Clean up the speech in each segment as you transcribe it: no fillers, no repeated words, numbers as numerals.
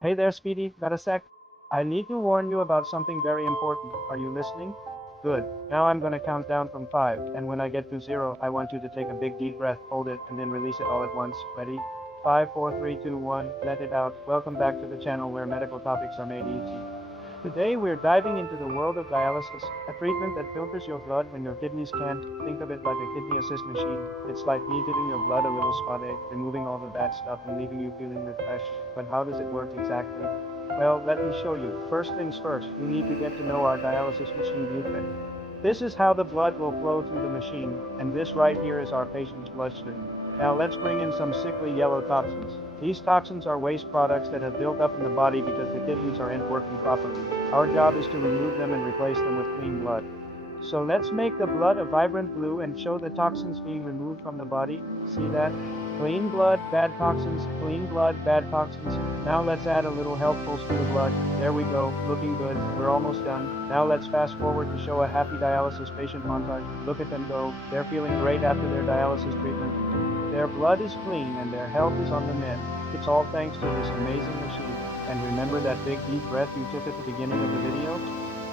Hey there, Speedy. Got a sec? I need to warn you about something very important. Are you listening? Good. Now I'm gonna count down from 5, and when I get to 0, I want you to take a big deep breath, hold it, and then release it all at once. Ready? 5, 4, 3, 2, 1. Let it out. Welcome back to the channel where medical topics are made easy. Today we're diving into the world of dialysis, a treatment that filters your blood when your kidneys can't. Think of it like a kidney assist machine. It's like me giving your blood a little spot egg, removing all the bad stuff and leaving you feeling refreshed. But how does it work exactly? Well, let me show you. First things first, you need to get to know our dialysis machine blueprint. This is how the blood will flow through the machine, and this right here is our patient's bloodstream. Now let's bring in some sickly yellow toxins. These toxins are waste products that have built up in the body because the kidneys aren't working properly. Our job is to remove them and replace them with clean blood. So let's make the blood a vibrant blue and show the toxins being removed from the body. See that? Clean blood, bad toxins, clean blood, bad toxins. Now let's add a little Healthpulse to the blood. There we go, looking good. We're almost done. Now let's fast forward to show a happy dialysis patient montage. Look at them go. They're feeling great after their dialysis treatment. Their blood is clean and their health is on the mend. It's all thanks to this amazing machine. And remember that big deep breath you took at the beginning of the video?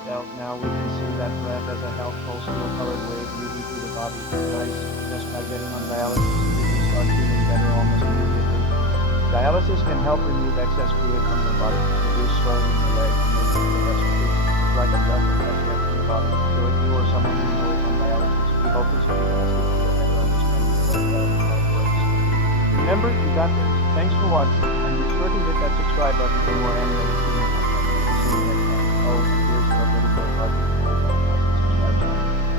Well, now we can see that breath as a Healthpulse colored wave moving through the body. Nice. Just by getting on dialysis, you can start feeling better almost immediately. Dialysis can help remove excess fluid from your body, reduce swelling in the legs, and make you feel less fatigued. It's like a breath of fresh air for the body. So if you or someone you know is on dialysis, we hope this video has given you a better understanding of how it works. Remember, you got this. Thanks for watching, and be sure to hit that subscribe button for more animated videos. See you next time.